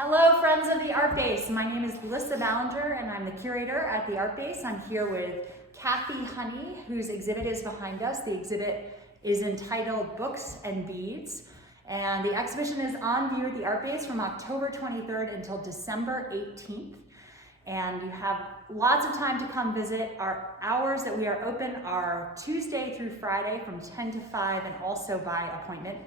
Hello, friends of the Art Base. My name is Lissa Ballinger, and I'm the curator at the Art Base. I'm here with Kathy Honey, whose exhibit is behind us. The exhibit is entitled Books and Beads, and the exhibition is on view at the Art Base from October 23rd until December 18th. And you have lots of time to come visit. Our hours that we are open are Tuesday through Friday from 10 to 5 and also by appointment.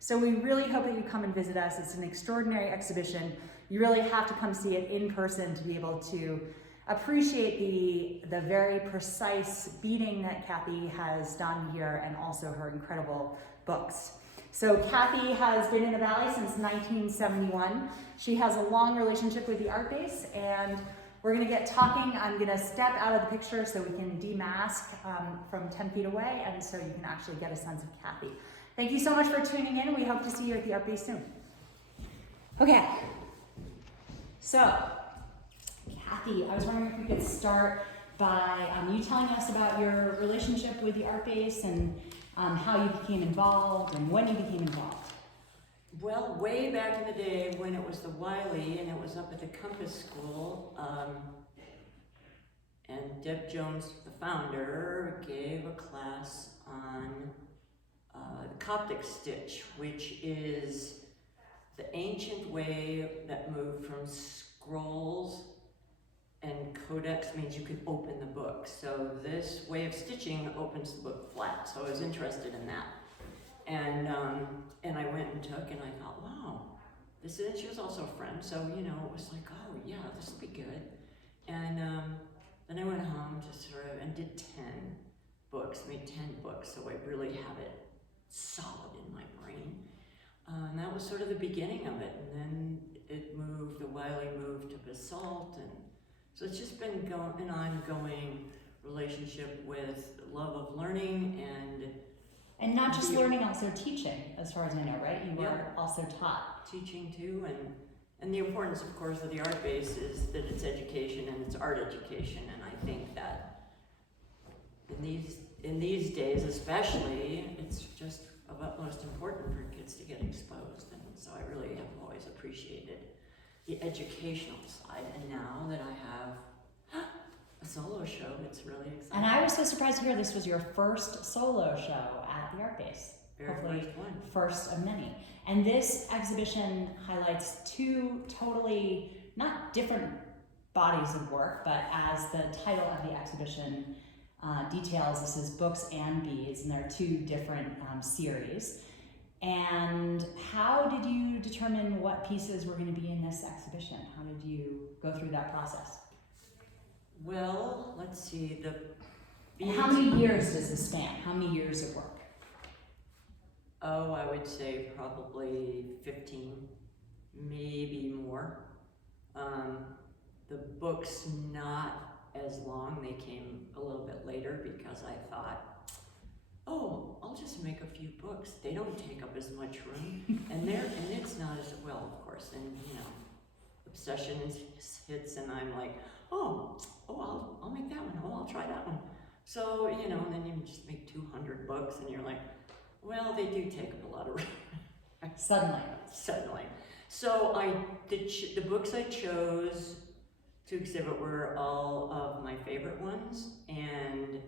So we really hope that you come and visit us. It's an extraordinary exhibition. You really have to come see it in person to be able to appreciate the very precise beading that Kathy has done here and also her incredible books. So Kathy has been in the Valley since 1971. She has a long relationship with the Art Base, and we're gonna get talking. I'm gonna step out of the picture so we can demask from 10 feet away, and so you can actually get a sense of Kathy. Thank you so much for tuning in. We hope to see you at the Art Base soon. Okay, so Kathy, I was wondering if we could start by you telling us about your relationship with the Art Base and how you became involved and when you became involved. Well, way back in the day when it was the Wiley and it was up at the Compass School, and Deb Jones, the founder, gave a class on Coptic stitch, which is the ancient way that moved from scrolls, and codex means you can open the book. So this way of stitching opens the book flat. So I was interested in that. And I went and took, and I thought, wow, this is, she was also a friend. So, you know, it was like, oh yeah, this will be good. And then I went home to sort of, and did 10 books, made 10 books. So I really have it solid in my brain. And that was sort of the beginning of it. And then it moved, the Wiley moved to Basalt. And so it's just been an ongoing relationship with love of learning and not just learning, also teaching, as far as I know, right? You were also taught. Teaching too, and the importance, of course, of the Art Base is that it's education and it's art education. And I think that in these days especially, it's just of utmost importance for kids to get exposed. And so I really have always appreciated the educational side. And now that I have a solo show, it's really exciting. And I was so surprised to hear this was your first solo show at the Art Base. Hopefully first of many. And this exhibition highlights two totally, not different bodies of work, but as the title of the exhibition details, this is Books and Beads, and there are two different series. And how did you determine what pieces were going to be in this exhibition? How did you go through that process? Well, let's see. And how many years does this span? How many years of work? Oh, I would say probably 15, maybe more. The book's not as long. They came a little bit later because I thought, oh, I'll just make a few books. They don't take up as much room, and it's not as well, of course. And you know, obsession hits, and I'm like, oh, I'll make that one. Oh, I'll try that one. So you know, and then you just make 200 books, and you're like, well, they do take up a lot of room. Suddenly. So the books I chose to exhibit were all of my favorite ones, and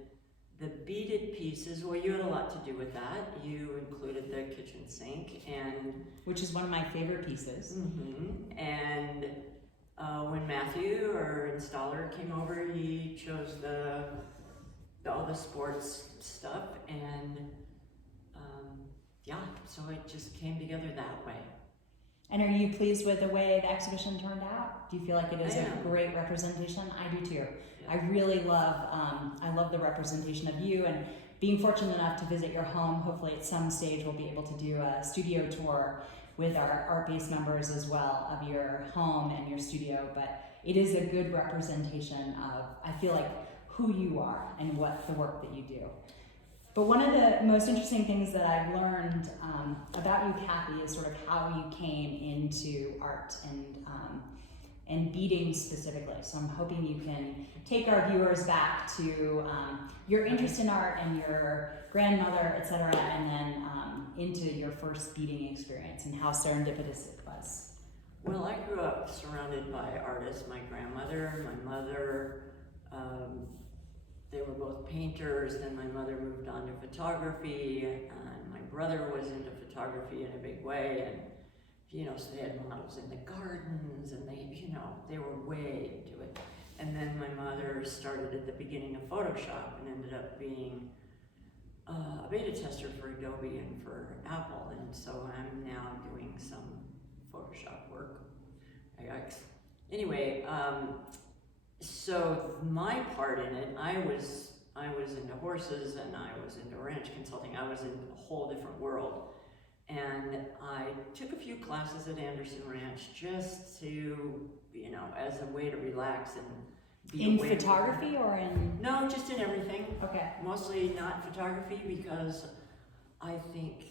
the beaded pieces, well, you had a lot to do with that. You included the kitchen sink, and which is one of my favorite pieces. Mm-hmm. And when Matthew, our installer, came over, he chose all the sports stuff, and yeah, so it just came together that way. And are you pleased with the way the exhibition turned out? Do you feel like it is a great representation? I do too. Yeah. I really love, I love the representation of you, and being fortunate enough to visit your home. Hopefully at some stage we'll be able to do a studio tour with our Art Base members as well of your home and your studio, but it is a good representation of, I feel like, who you are and what the work that you do. But one of the most interesting things that I've learned about you, Kathy, is sort of how you came into art and beading specifically. So I'm hoping you can take our viewers back to your interest in art and your grandmother, etc., and then into your first beading experience and how serendipitous it was. Well, I grew up surrounded by artists. My grandmother, my mother, they were both painters. Then my mother moved on to photography, and my brother was into photography in a big way. And so they had models in the gardens, and they were way into it. And then my mother started at the beginning of Photoshop and ended up being a beta tester for Adobe and for Apple. And so I'm now doing some Photoshop work. Anyway, so my part in it, I was into horses and I was into ranch consulting. I was in a whole different world. And I took a few classes at Anderson Ranch just to, as a way to relax and be in away photography or in? No, just in everything. Okay. Mostly not photography because I think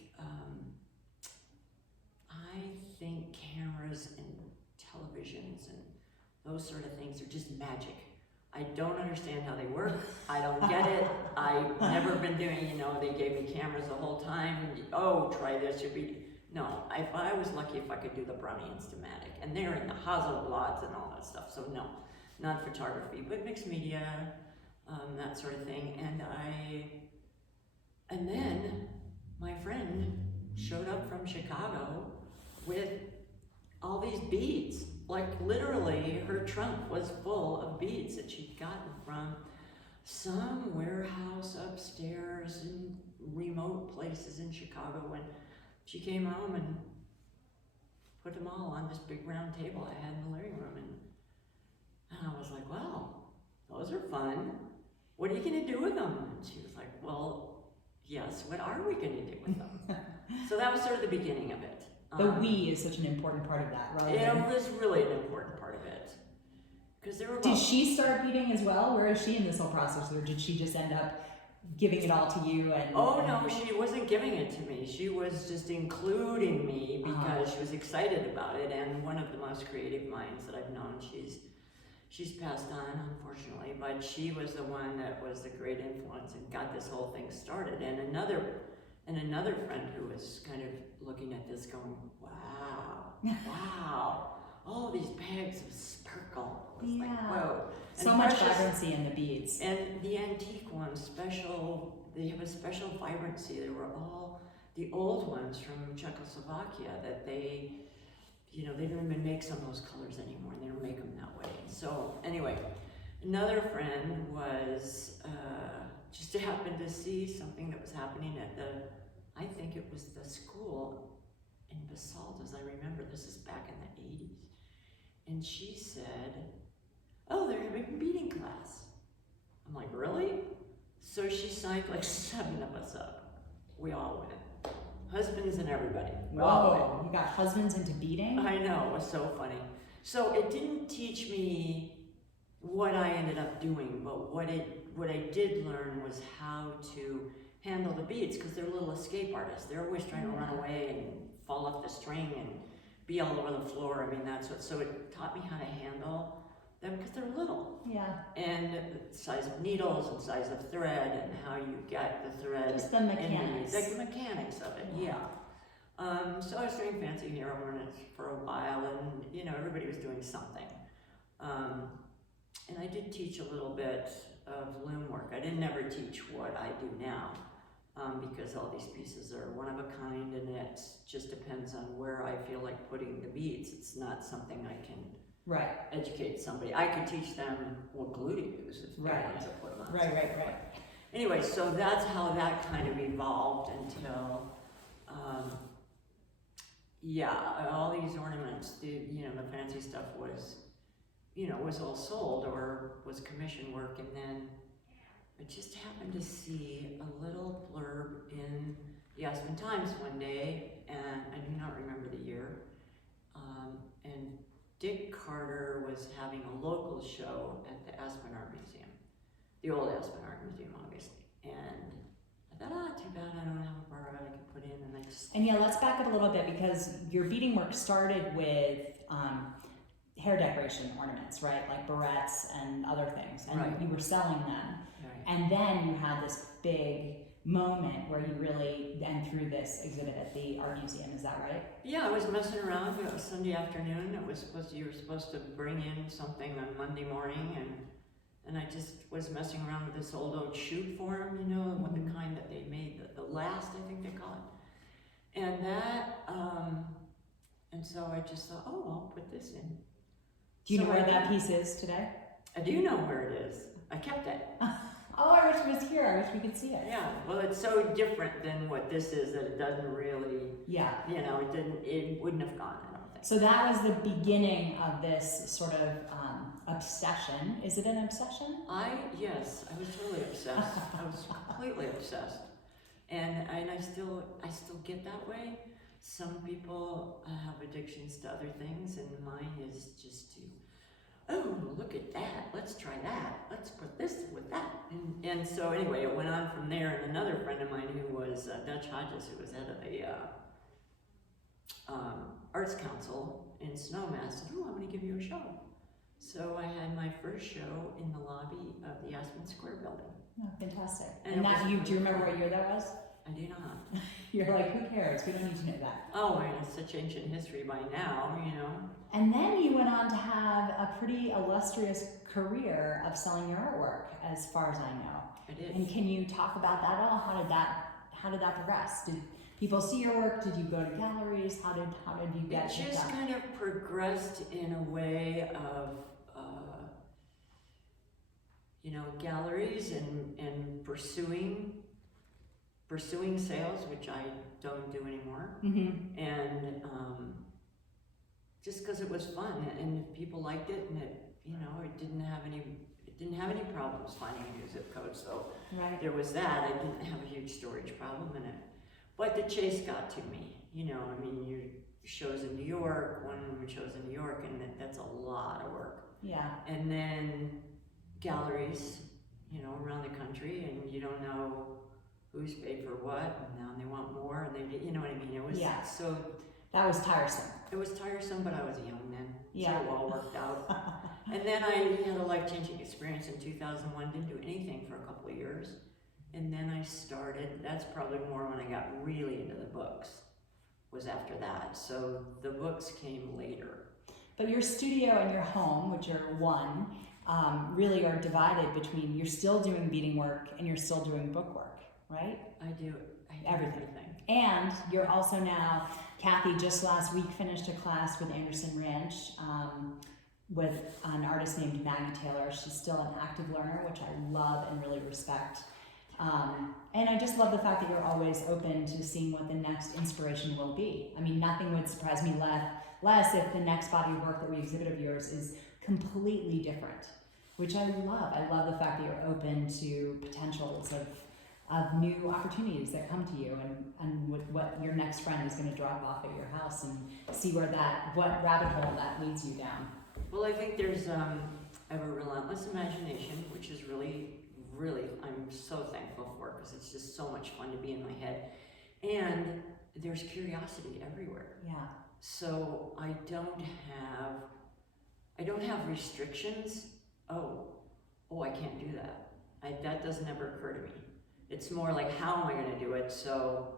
cameras and televisions and those sort of things are just magic. I don't understand how they work. I don't get it. I've never been doing, they gave me cameras the whole time. Oh, try this, No, if I was lucky if I could do the Brownie Instamatic. And they're in the Hasselblads and all that stuff. So no, not photography, but mixed media, that sort of thing. And then my friend showed up from Chicago with all these beads. Like literally her trunk was full of beads that she'd gotten from some warehouse upstairs in remote places in Chicago. When she came home and put them all on this big round table I had in the living room. And I was like, well, those are fun. What are you gonna do with them? And she was like, well, yes, what are we gonna do with them? So that was sort of the beginning of it. The we is such an important part of that, right? It was really an important part of it. Because there were Did she start beading as well? Where is she in this whole process? Or did she just end up giving it all to you? Oh no, she wasn't giving it to me. She was just including me because she was excited about it. And one of the most creative minds that I've known, she's passed on, unfortunately, but she was the one that was the great influence and got this whole thing started. And another friend who was kind of looking at this going, wow, all these bags of sparkle. It was like, whoa. And so much vibrancy in the beads. And the antique ones, they have a special vibrancy. They were all the old ones from Czechoslovakia that they don't even make some of those colors anymore, and they don't make them that way. So anyway, another friend was just happened to see something that was happening at I think it was the school in Basalt, as I remember. This is back in the 80s. And she said, oh, they're having a beading class. I'm like, really? So she signed like 7 of us up. We all went. Husbands and everybody. Whoa, you got husbands into beading? I know, it was so funny. So it didn't teach me what I ended up doing, but what I did learn was how to handle the beads, because they're little escape artists. They're always trying to run away and fall off the string and be all over the floor. I mean, so it taught me how to handle them because they're little. Yeah. And the size of needles and size of thread and how you get the thread. Just the mechanics. The mechanics of it, yeah. So I was doing fancy hair ornaments for a while, and everybody was doing something. And I did teach a little bit of loom work. I didn't ever teach what I do now, because all these pieces are one of a kind, and it just depends on where I feel like putting the beads. It's not something I can educate somebody. I could teach them what glue to use if they want to put them on. Right. Anyway, so that's how that kind of evolved until, all these ornaments, the fancy stuff was all sold or was commission work, and then I just happened to see a little blurb in the Aspen Times one day, and I do not remember the year, and Dick Carter was having a local show at the Aspen Art Museum, the old Aspen Art Museum, obviously, and I thought, too bad I don't have a bar I could put in, and let's back up a little bit, because your beading work started with hair decoration ornaments, right? Like barrettes and other things, and you were selling them. Right. And then you had this big moment where you really went through this exhibit at the art museum. Is that right? Yeah, I was messing around. It was Sunday afternoon. You were supposed to bring in something on Monday morning, and I just was messing around with this old oak shoot form, you know, with the kind that they made, the last, I think they call it. And that, and so I just thought, oh, I'll put this in. Do you So know where that piece is today? I do know where it is. I kept it. Oh, I wish it was here. I wish we could see it. Yeah, well, it's so different than what this is that it doesn't really, Yeah. you know, it wouldn't have gone, I don't think. So that was the beginning of this sort of obsession. Is it an obsession? Yes, I was totally obsessed. I was completely obsessed. And I still get that way. Some people have addictions to other things, and mine is just to, oh, look at that, let's try that, let's put this with that. And so anyway, it went on from there, and another friend of mine who was Dutch Hodges, who was head of the Arts Council in Snowmass, said, oh, I'm gonna give you a show. So I had my first show in the lobby of the Aspen Square building. Oh, fantastic. And And it that, was do you remember what year that was? I do not. You're like, who cares? We don't need to know that. Oh, I mean, it's such ancient history by now, you know. And then you went on to have a pretty illustrious career of selling your artwork, as far as I know. I did. And can you talk about that at all? How did that progress? Did people see your work? Did you go to galleries? How did you get It just kind of progressed in a way of, you know, galleries and pursuing sales, which I don't do anymore. Mm-hmm. And just because it was fun and people liked it, and it, you know, it didn't have any problems finding a new zip code. So Right. there was that. I didn't have a huge storage problem in it. But the chase got to me, you know. I mean, your shows in New York, one woman shows in New York, and that's a lot of work. Yeah. And then galleries, you know, around the country, and you don't know who's paid for what, and now they want more, and they, you know what I mean? It was so. That was tiresome. It was tiresome, but I was young then, Yeah. so it all worked out. And then I had a life-changing experience in 2001. Didn't do anything for a couple of years. And then I started, that's probably more when I got really into the books, was after that. So the books came later. But your studio and your home, which are one, really are divided between, you're still doing beading work and you're still doing book work, right? I do Everything. And you're also now, Kathy just last week finished a class with Anderson Ranch with an artist named Maggie Taylor. She's still an active learner, which I love and really respect. And I just love the fact that you're always open to seeing what the next inspiration will be. I mean, nothing would surprise me less if the next body of work that we exhibit of yours is completely different, which I love. I love the fact that you're open to potentials of new opportunities that come to you, and what your next friend is going to drop off at your house, and see what rabbit hole that leads you down. Well, I think there's I have a relentless imagination, which is really I'm so thankful for, because it's just so much fun to be in my head. And there's curiosity everywhere. Yeah. So I don't have restrictions. Oh, I can't do that. That doesn't ever occur to me. It's more like, how am I going to do it? So,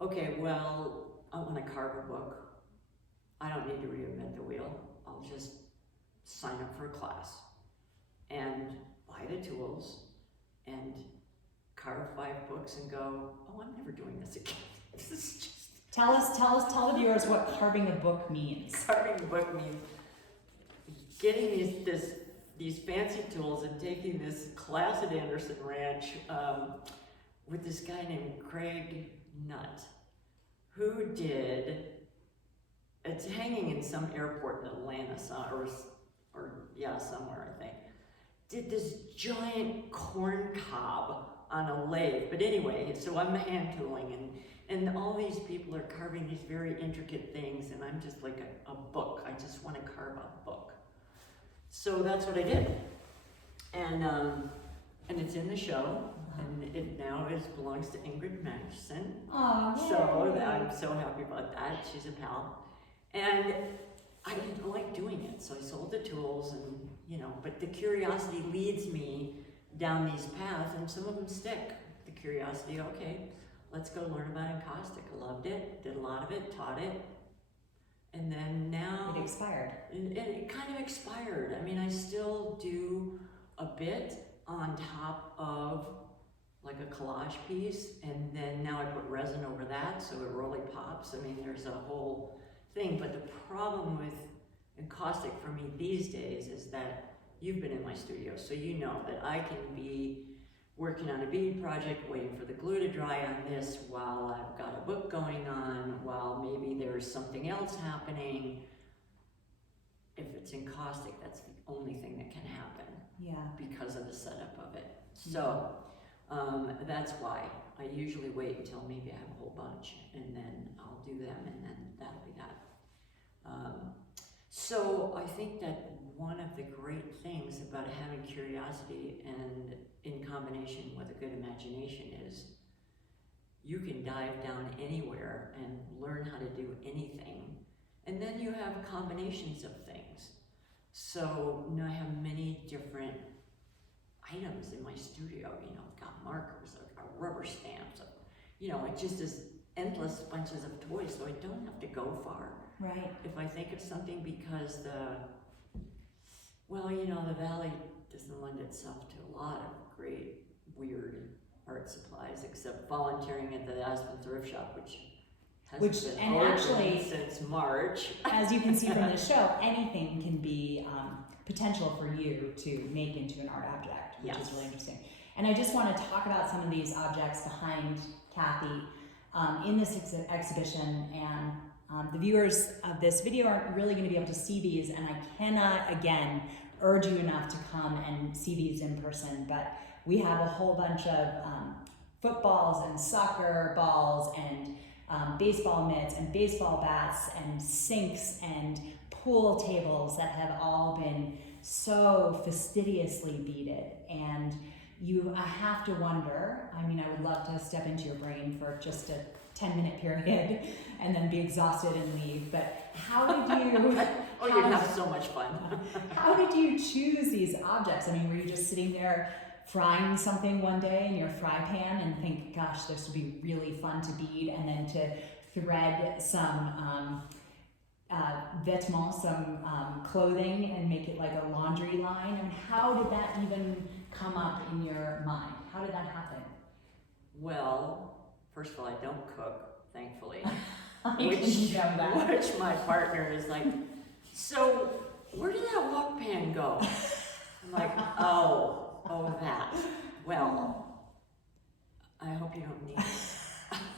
okay, well, I want to carve a book. I don't need to reinvent the wheel. I'll just sign up for a class and buy the tools and carve 5 books and go, oh, I'm never doing this again. This is just... Tell the viewers what carving a book means. Carving a book means getting these fancy tools and taking this class at Anderson Ranch with this guy named Craig Nutt, who did, it's hanging in some airport in Atlanta, somewhere, I think, did this giant corn cob on a lathe. But anyway, so I'm hand tooling, and all these people are carving these very intricate things, and I'm just like a book. I just want to carve a book. So that's what I did. And it's in the show, and it now belongs to Ingrid Magnuson. Oh, So I'm so happy about that. She's a pal. And I didn't like doing it, so I sold the tools, and but the curiosity leads me down these paths, and some of them stick. The curiosity, okay, let's go learn about encaustic. I loved it, did a lot of it, taught it, and then now... It expired. And it kind of expired. I mean, I still do a bit on top of like a collage piece, and then now I put resin over that so it really pops. I mean, there's a whole thing, but the problem with encaustic for me these days is that you've been in my studio, so you know that I can be working on a bead project, waiting for the glue to dry on this while I've got a book going on, while maybe there's something else happening. If it's encaustic, that's the only thing that can happen. Yeah. Because of the setup of it. So that's why I usually wait until maybe I have a whole bunch, and then I'll do them, and then that'll be that. So I think that one of the great things about having curiosity and in combination with a good imagination is you can dive down anywhere and learn how to do anything. And then you have combinations of things. So now I have many different items in my studio. You know, I've got markers, I've got rubber stamps, you know, it just is endless bunches of toys, so I don't have to go far. Right. If I think of something, because well, you know, the Valley doesn't lend itself to a lot of great, weird art supplies, except volunteering at the Aspen Thrift Shop, which hasn't been open actually, since March. As you can see from the show, anything can be potential for you to make into an art object, which is really interesting. And I just want to talk about some of these objects behind Kathy in this exhibition, and the viewers of this video aren't really going to be able to see these, and I cannot, again, urge you enough to come and see these in person, but we have a whole bunch of footballs and soccer balls and baseball mitts and baseball bats and sinks and pool tables that have all been so fastidiously beaded. And I have to wonder, I mean, I would love to step into your brain for just a 10-minute period and then be exhausted and leave, but how did you... Oh, you'd have so much fun. How did you choose these objects? I mean, were you just sitting there frying something one day in your fry pan and think, gosh, this would be really fun to bead, and then to thread some vêtements, some clothing, and make it like a laundry line? I mean, how did that even come up in your mind? How did that happen? Well, first of all, I don't cook, thankfully. Which my partner is like, so where did that wok pan go? I'm like, oh, that. Well, I hope you don't need it.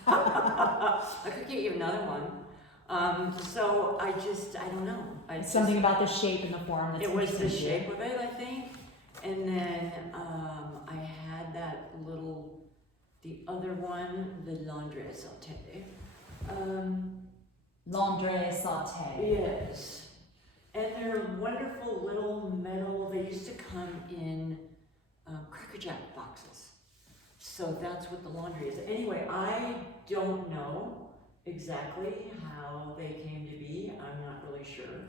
I could get you another one. So I don't know. Something about the shape and the form. That's it was the shape of it, I think. And then I had that little, the other one, the laundry sauté. Laundry sauté. Yes. And they're wonderful little metal, they used to come in Cracker Jack boxes. So that's what the laundry is. Anyway, I don't know exactly how they came to be. I'm not really sure.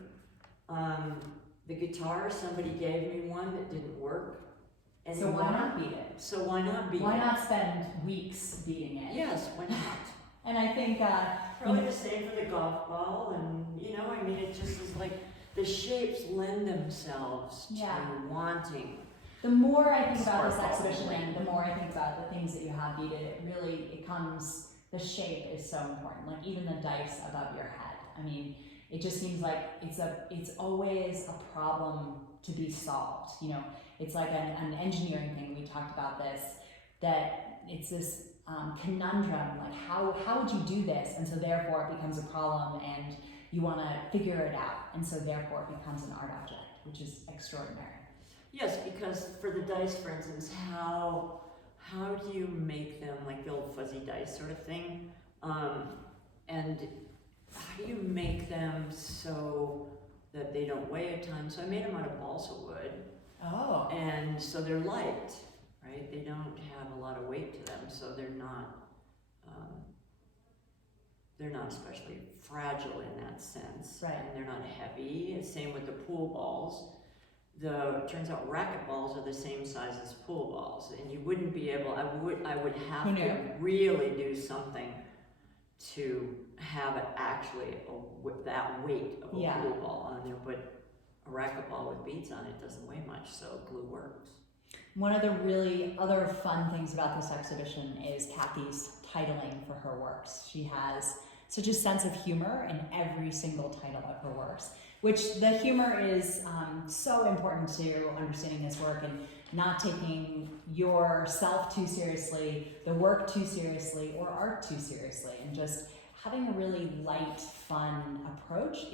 The guitar, somebody gave me one that didn't work. So why not beat it? So why not beat it? Why not spend weeks beating it? Yes, why not? And I think probably the same for the golf ball, and you know, I mean, it just is like the shapes lend themselves to wanting. The more I think about this exhibition, and the more I think about the things that you have beaded, it comes, the shape is so important. Like even the dice above your head. I mean, it just seems like it's always a problem to be solved. You know, it's like an engineering thing. We talked about this, that it's this conundrum, like how would you do this? And so therefore it becomes a problem, and you want to figure it out, and so therefore it becomes an art object, which is extraordinary. Yes, because for the dice, for instance, how do you make them like the old fuzzy dice sort of thing? And how do you make them so that they don't weigh a ton? So I made them out of balsa wood. Oh. And so they're light, right? They don't have a lot of weight to them, so they're not especially fragile in that sense. Right. And they're not heavy. Same with the pool balls. it turns out racquetballs are the same size as pool balls, and you wouldn't be able. I would have to really do something to have it actually with that weight of a pool ball on there. But a racquetball with beads on it doesn't weigh much, so glue works. One of the really other fun things about this exhibition is Kathy's titling for her works. She has such a sense of humor in every single title of her works, which the humor is so important to understanding this work and not taking yourself too seriously, the work too seriously, or art too seriously, and just having a really light, fun approach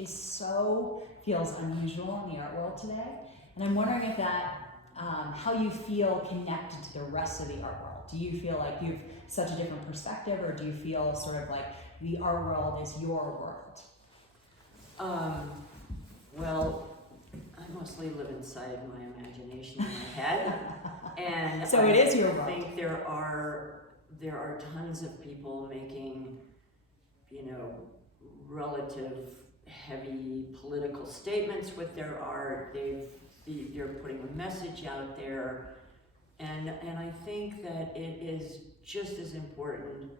feels unusual in the art world today. And I'm wondering if that, how you feel connected to the rest of the art world. Do you feel like you've such a different perspective, or do you feel sort of like the art world is your world? Well, I mostly live inside my imagination in my head, and so it is your world. I think there are tons of people making, relative heavy political statements with their art. They're putting a message out there, and I think that it is just as important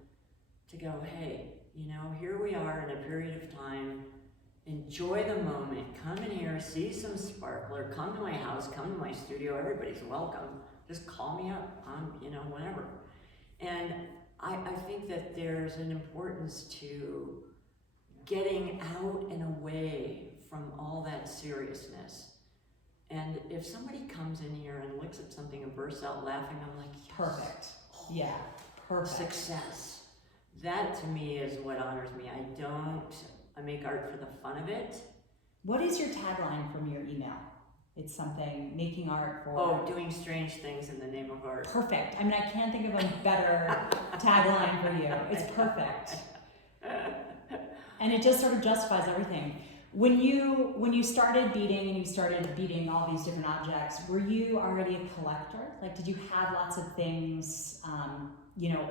to go, hey, here we are in a period of time. Enjoy the moment. Come in here, see some sparkler. Come to my house. Come to my studio. Everybody's welcome. Just call me up. Whenever. And I think that there's an importance to getting out and away from all that seriousness. And if somebody comes in here and looks at something and bursts out laughing, I'm like, yes. Perfect. Yeah, perfect. Success. That to me is what honors me. I make art for the fun of it. What is your tagline from your email? It's something, making art for... Oh, doing strange things in the name of art. Perfect. I mean, I can't think of a better tagline for you. It's perfect. And it just sort of justifies everything. When you started beading and you started beading all these different objects, were you already a collector? Like, did you have lots of things,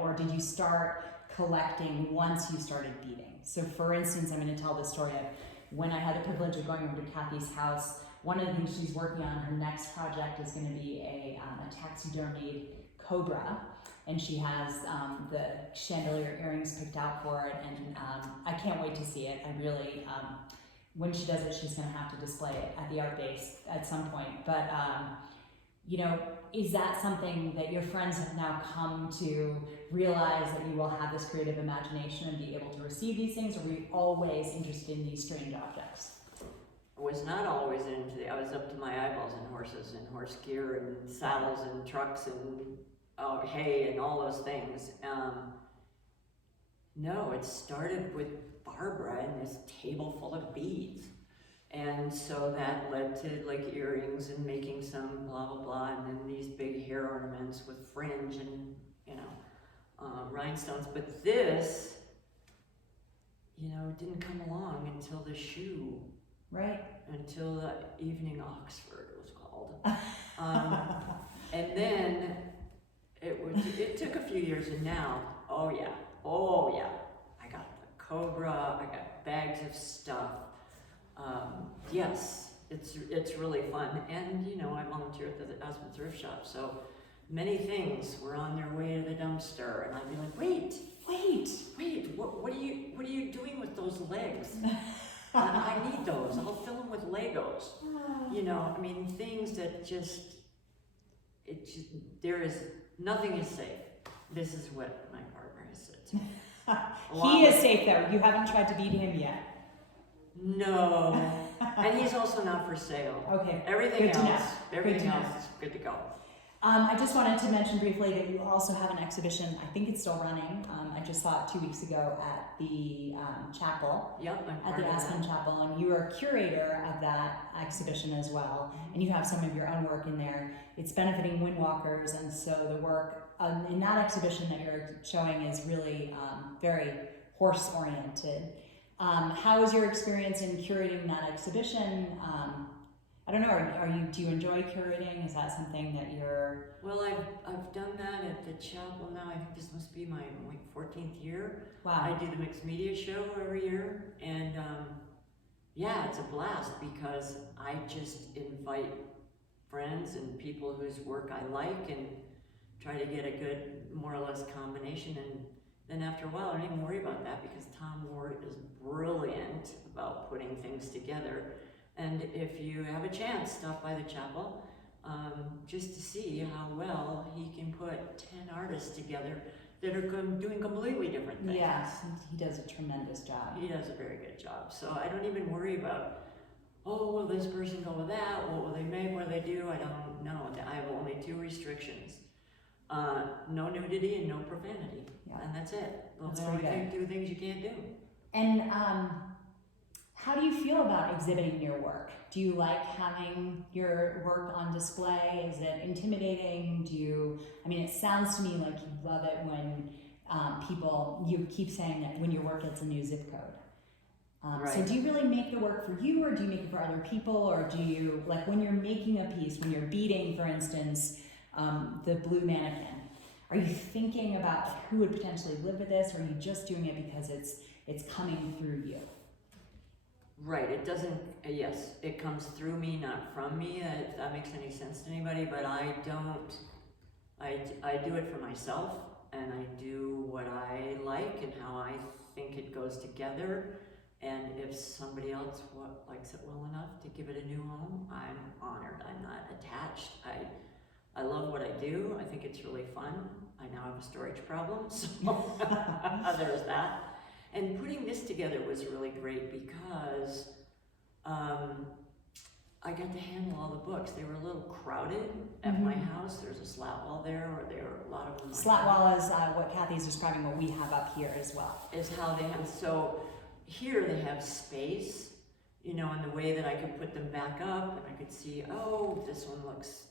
or did you start collecting once you started beading? So for instance, I'm going to tell the story of when I had the privilege of going over to Kathy's house. One of the things she's working on, her next project is going to be a taxidermied cobra, and she has the chandelier earrings picked out for it, and I can't wait to see it. I really, when she does it, she's going to have to display it at the art base at some point. But is that something that your friends have now come to realize, that you will have this creative imagination and be able to receive these things, or were you always interested in these strange objects? I was not always I was up to my eyeballs in horses and horse gear and saddles and trucks and hay and all those things. No, it started with Barbara and this table full of beads. And so that led to like earrings and making some blah, blah, blah, and then these big hair ornaments with fringe and, rhinestones. But this, didn't come along until the shoe. Right. Until the Evening Oxford, it was called. And then it took a few years, and now, oh yeah, I got the Cobra, I got bags of stuff. Yes, it's really fun, and I volunteer at the Aspen Thrift Shop, so many things were on their way to the dumpster, and I'd be like, wait, what are you doing with those legs? I need those. I'll fill them with Legos. Things that nothing is safe. This is what my partner has said to me. He is safe though. You haven't tried to beat him yet. No. And he's also not for sale. Okay. Everything else is good to go. I just wanted to mention briefly that you also have an exhibition. I think it's still running. I just saw it 2 weeks ago at the chapel. Yep, at the Aspen Chapel, and you are a curator of that exhibition as well. And you have some of your own work in there. It's benefiting windwalkers, and so the work in that exhibition that you're showing is really very horse-oriented. How was your experience in curating that exhibition? I don't know. Do you enjoy curating? Is that something that you're? Well, I've done that at the chapel now. I think this must be my 14th year. Wow. I do the mixed media show every year, and it's a blast because I just invite friends and people whose work I like and try to get a good, more or less combination. And then after a while, I don't even worry about that because Tom Ward is brilliant about putting things together. And if you have a chance, stop by the chapel just to see how well he can put 10 artists together that are doing completely different things. Yes, he does a tremendous job. He does a very good job. So I don't even worry about, oh, will this person go with that? What will they make? What do they do? I don't know. I have only 2 restrictions. No nudity and no profanity. Yeah. And that's it. That's Those are pretty good. 2 things you can't do. And how do you feel about exhibiting your work? Do you like having your work on display? Is it intimidating? It sounds to me like you love it when you keep saying that when your work gets a new zip code. Right. So do you really make the work for you, or do you make it for other people? Or do you, like when you're making a piece, when you're beating, for instance, the blue mannequin, are you thinking about who would potentially live with this, or are you just doing it because it's coming through you? Right, it doesn't, yes, it comes through me, not from me, if that makes any sense to anybody, but I do it for myself, and I do what I like and how I think it goes together, and if somebody else likes it well enough to give it a new home, I'm honored. I'm not attached. I love what I do. I think it's really fun. I now have a storage problem, so there's that. And putting this together was really great because I got to handle all the books. They were a little crowded at my house. There's a slat wall there, or there are a lot of them. Slat wall is what Kathy's describing, what we have up here as well. Is how they have, so here they have space, in the way that I could put them back up and I could see, oh, this one looks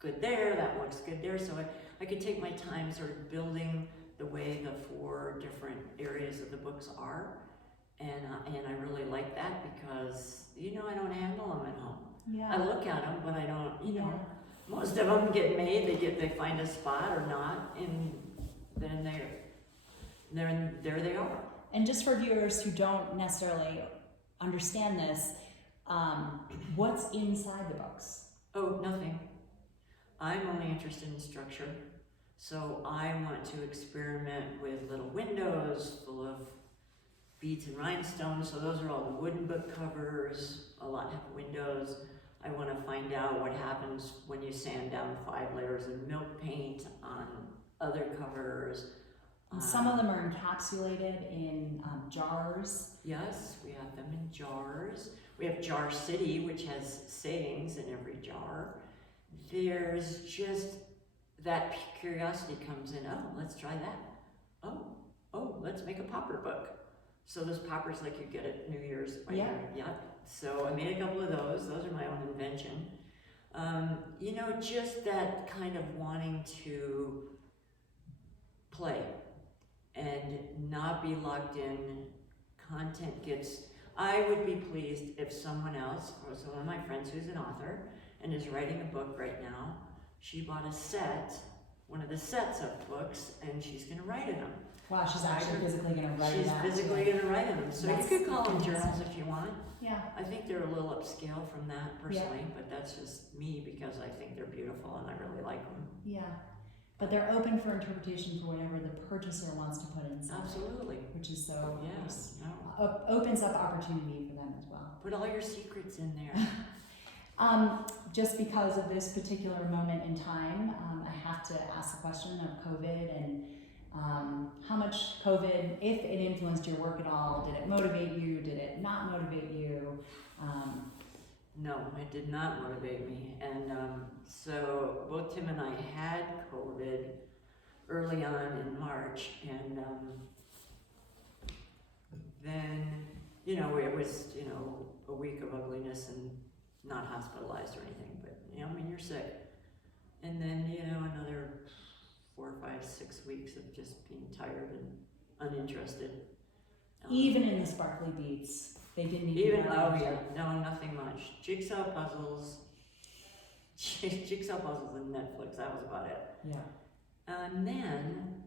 good there, that one looks good there. So I could take my time sort of building the way the 4 different areas of the books are, and I really like that because I don't handle them at home. Yeah. I look at them, but I don't. Most of them get made. They find a spot or not, and then there they are. And just for viewers who don't necessarily understand this, what's inside the books? Oh, nothing. I'm only interested in structure. So I want to experiment with little windows full of beads and rhinestones. So those are all the wooden book covers. A lot have windows. I want to find out what happens when you sand down 5 layers of milk paint on other covers. And some of them are encapsulated in jars. Yes, we have them in jars. We have Jar City, which has sayings in every jar. There's just that curiosity comes in. Oh, let's try that. Oh, let's make a popper book. So those poppers like you get at New Year's. Yeah. So I made a couple of those. Those are my own invention. Just that kind of wanting to play and not be locked in. Content I would be pleased if someone else, or one of my friends who's an author and is writing a book right now, she bought one of the sets of books, and she's going to write in them. Wow, she's actually physically going to write She's that. physically going to write in them. So you could call them journals if you want. Yeah. I think they're a little upscale from that personally, but that's just me because I think they're beautiful and I really like them. Yeah. But they're open for interpretation for whatever the purchaser wants to put inside. Absolutely. Which is so Yes. No. Opens up opportunity for them as well. Put all your secrets in there. Just because of this particular moment in time, I have to ask the question of COVID and how much COVID, if it influenced your work at all, did it motivate you? Did it not motivate you? No, it did not motivate me. And so both Tim and I had COVID early on in March, and then, it was, a week of ugliness and not hospitalized or anything, but, you're sick. And then, another 4, 5, 6 weeks of just being tired and uninterested. Even in the sparkly beads, they didn't even. No, nothing much. Jigsaw puzzles and Netflix, that was about it. Yeah. And then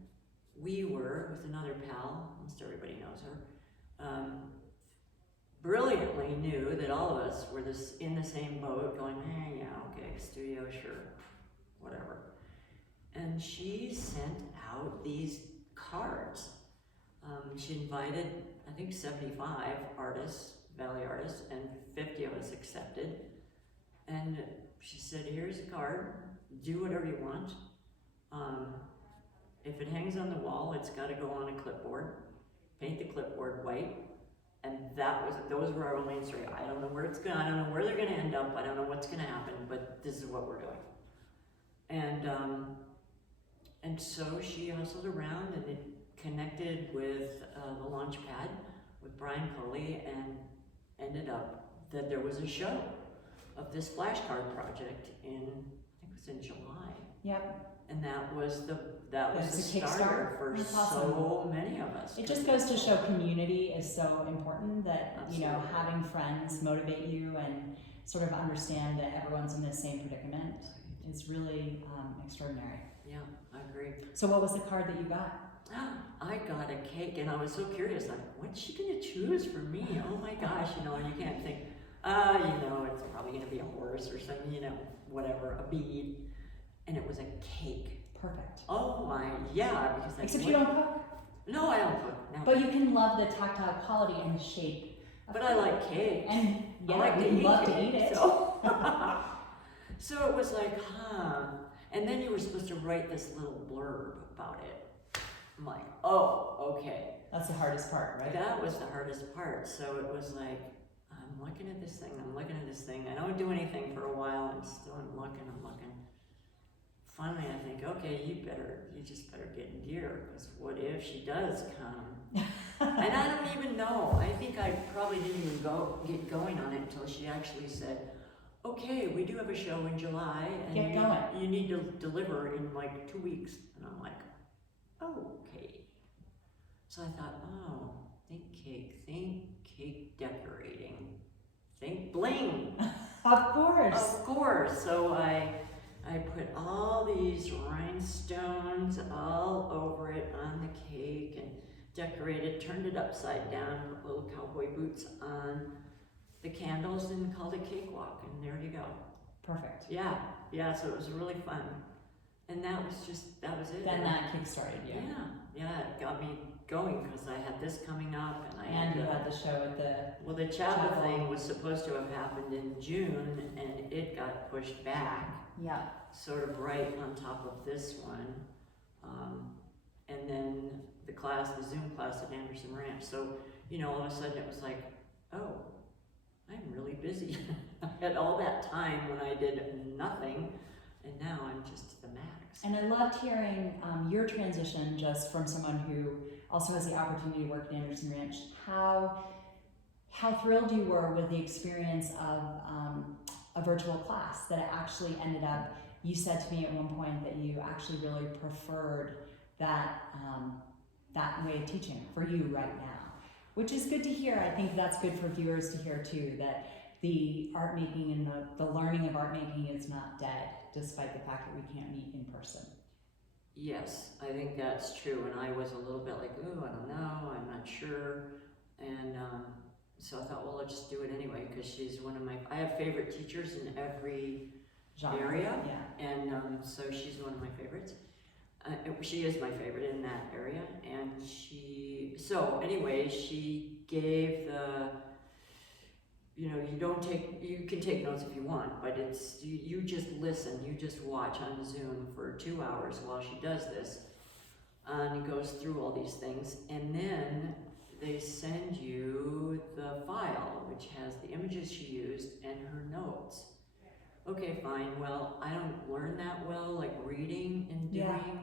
we were with another pal, almost everybody knows her. brilliantly knew that all of us were in the same boat, going, yeah, okay, studio, sure, whatever. And she sent out these cards. She invited, I think, 75 artists, Valley artists, and 50 of us accepted. And she said, here's a card, do whatever you want. If it hangs on the wall, it's got to go on a clipboard. Paint the clipboard white. And those were our only instructions. I don't know where it's going. I don't know where they're going to end up. I don't know what's going to happen, but this is what we're doing. And so she hustled around and it connected with the launch pad with Brian Coley, and ended up that there was a show of this flashcard project in, I think it was in July. Yep. And that was the Kickstarter starter for so many of us. It just goes to show community is so important, that Absolutely. You know, having friends motivate you and sort of understand that everyone's in the same predicament is really extraordinary. Yeah, I agree. So what was the card that you got? I got a cake, and I was so curious, like, what's she gonna choose for me? Oh my gosh, you know, and you can't think, you know, it's probably gonna be a horse or something, you know, whatever, a bead. And it was a cake. Perfect. Oh my, yeah, because Except you don't cook. No, I don't cook. No. But you can love the tactile quality and the shape. But I like cake. And yeah, I like we love cake, to eat it. So. So it was like, and then you were supposed to write this little blurb about it. I'm like, oh, okay. That's the hardest part, right? That was the hardest part. So it was like, I'm looking at this thing, I don't do anything for a while, I'm looking. Finally, I think, okay, you just better get in gear, because what if she does come? And I don't even know. I think I probably didn't even get going on it until she actually said, okay, we do have a show in July, and you need to deliver in like 2 weeks. And I'm like, okay. So I thought, oh, think cake decorating, think bling. Of course. Of course. So I put all these rhinestones all over it on the cake and decorated, turned it upside down, put little cowboy boots on the candles and called it Cakewalk, and there you go. Perfect. Yeah, so it was really fun. And that was it. Then that kick-started you. Yeah, it got me going, because I had this coming up, and you had the show at the... Well, the chapel thing was supposed to have happened in June, and it got pushed back. Yeah. Sort of right on top of this one. And then the Zoom class at Anderson Ranch. So, you know, all of a sudden it was like, oh, I'm really busy. I had all that time when I did nothing, and now I'm just the max. And I loved hearing your transition, just from someone who also has the opportunity to work at Anderson Ranch, how thrilled you were with the experience of a virtual class, that it actually ended up, you said to me at one point that you actually really preferred that way of teaching for you right now, which is good to hear. I think that's good for viewers to hear too, that the art making and the learning of art making is not dead, despite the fact that we can't meet in person. Yes, I think that's true, and I was a little bit like, ooh, I don't know, I'm not sure, and so I thought, well, I'll just do it anyway, because she's one of I have favorite teachers in every genre, area, yeah. And so she's one of my favorites. She is my favorite in that area, and so anyway, she gave you know, you can take notes if you want, but you just listen, you just watch on Zoom for 2 hours while she does this, and goes through all these things, and then they send you the file, which has the images she used and her notes. Okay, fine, well, I don't learn that well, like reading and doing,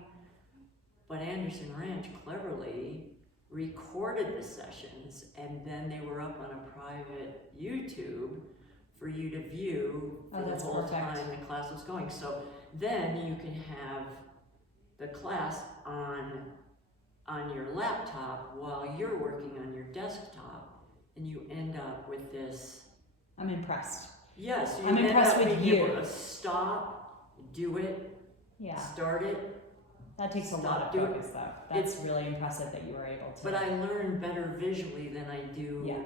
but Anderson Ranch cleverly recorded the sessions, and then they were up on a private YouTube for you to view for the whole time the class was going. So then you can have the class on your laptop while you're working on your desktop, and you end up with this. I'm impressed. Yes, I'm impressed with you. Able to stop, do it, start it. That takes a lot of focus, though. That's really impressive that you were able to. But I learn better visually than I do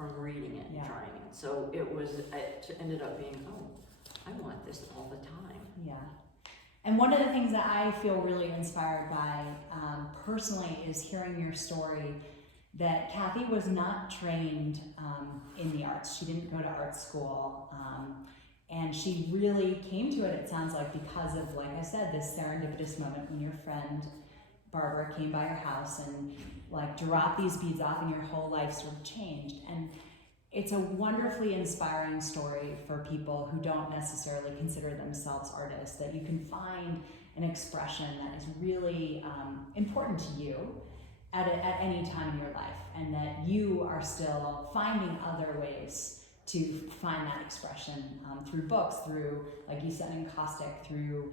from reading it and Yeah. trying it. So it ended up being, oh, I want this all the time. Yeah. And one of the things that I feel really inspired by personally is hearing your story that Kathy was not trained in the arts. She didn't go to art school. And she really came to it sounds like, because of, like I said, this serendipitous moment when your friend Barbara came by your house and like dropped these beads off, and your whole life sort of changed. And it's a wonderfully inspiring story for people who don't necessarily consider themselves artists, that you can find an expression that is really important to you at any time in your life, and that you are still finding other ways to find that expression through books, through, like you said, encaustic, through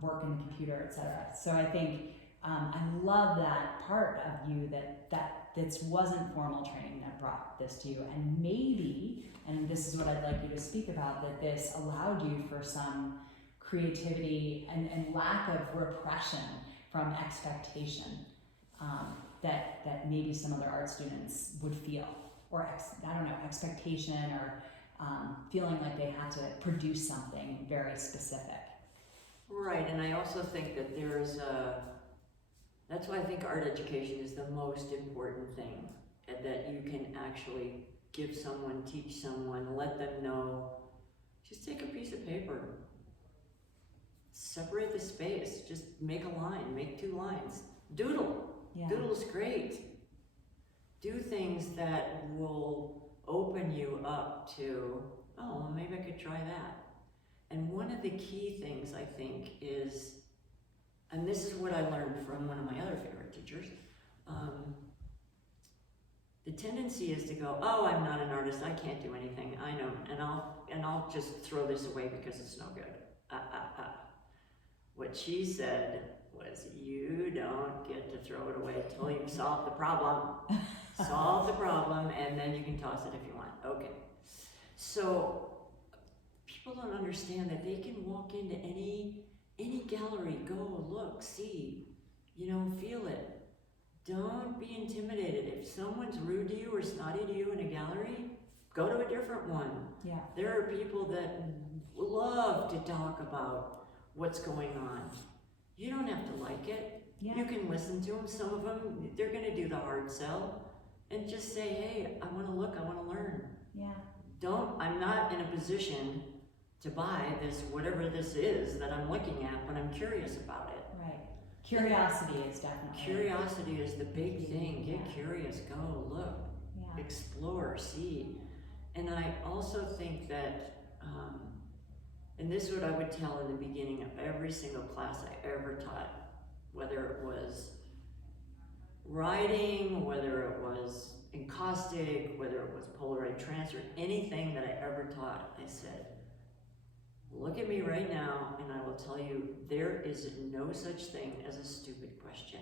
work in the computer, etc. So I think I love that part of you that this wasn't formal training that brought this to you, and maybe, and this is what I'd like you to speak about, that this allowed you for some creativity and lack of repression from expectation that maybe some other art students would feel, or expectation, or feeling like they had to produce something very specific. Right, and I also think that that's why I think art education is the most important thing, that you can actually give someone, teach someone, let them know. Just take a piece of paper, separate the space, just make a line, make 2 lines, doodle. Yeah. Doodle's great. Do things that will open you up to, oh, well, maybe I could try that. And one of the key things I think is, and this is what I learned from one of my other favorite teachers, the tendency is to go, oh, I'm not an artist, I can't do anything, I know, and I'll just throw this away because it's no good. What she said was, you don't get to throw it away until you've solved the problem. Solve the problem, and then you can toss it if you want. Okay. So people don't understand that they can walk into any gallery, go, look, see, feel it. Don't be intimidated. If someone's rude to you or snotty to you in a gallery, go to a different one. Yeah. There are people that love to talk about what's going on. You don't have to like it. Yeah. You can listen to them. Some of them, they're going to do the hard sell. And just say, hey, I want to look, I want to learn. Yeah. I'm not in a position to buy this, whatever this is that I'm looking at, but I'm curious about it. Right. Curiosity is definitely. Curiosity is the big thing. Get curious, go, look, explore, see. And I also think that, and this is what I would tell in the beginning of every single class I ever taught, whether it was writing, whether it was encaustic, whether it was Polaroid transfer, anything that I ever taught, I said, look at me right now and I will tell you there is no such thing as a stupid question.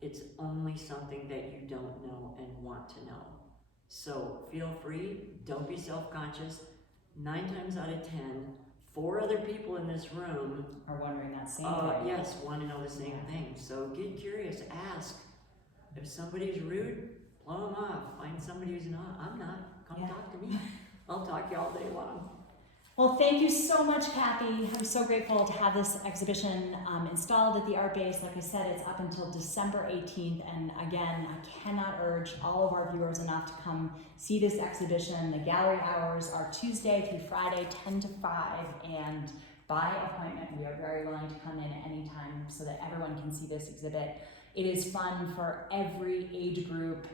It's only something that you don't know and want to know. So feel free, don't be self-conscious. 9 times out of 10, 4 other people in this room are wondering that same thing. Yes, want to know the same thing. So get curious, ask. If somebody's rude, blow them off. Find somebody who's not. I'm not. Come talk to me. I'll talk to you all day long. Well, thank you so much, Kathy. I'm so grateful to have this exhibition installed at the Art Base. Like I said, it's up until December 18th. And again, I cannot urge all of our viewers enough to come see this exhibition. The gallery hours are Tuesday through Friday, 10 to 5. And by appointment, we are very willing to come in at any time so that everyone can see this exhibit. It is fun for every age group,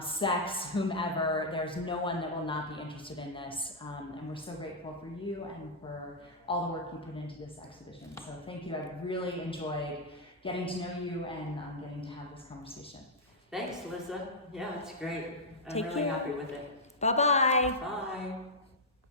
sex, whomever. There's no one that will not be interested in this. And we're so grateful for you and for all the work you put into this exhibition. So thank you. I've really enjoyed getting to know you and getting to have this conversation. Thanks, Lissa. Yeah, it's great. I'm Take really care. happy with it. Bye-bye. Bye.